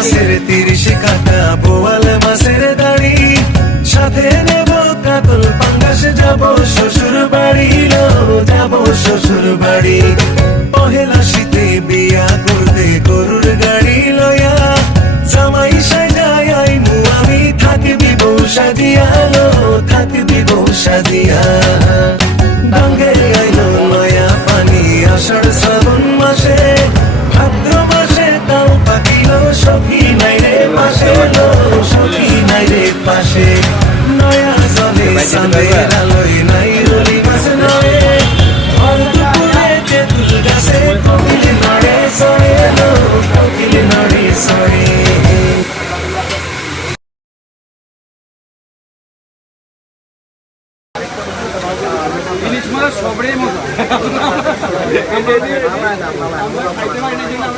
মাছের 30 কাটা বোয়াল মাছের দাড়ি সাথে নেব কাতল পাঙ্গাস যাব শ্বশুর বাড়ি যাব শ্বশুর বাড়ি পহেলা শীতে বিয়া করতে গরুর গাড়ি লয়া জামাই সাজাই আইমু আমি থাকবি বউ সাজিয়া থাকবি বউ সাজিয়া ডাঙ্গে আইলো নয়া পানি আষাঢ় শ্রাবণ মাসে ভাদ্র মাসে তাও পাকিল সখী নাই রে পাশে সখী নাই রে পাশে নয়া জলে চাঁদের আলোয় নাই রলি মাছ নয় ভর দুপুরে তেঁতুল গাছে কোকিল নড়ে সরে কোকিল নড়ে সরে ইলিশ মাছ সবরেই মজা আমরা খাইতে পারি না।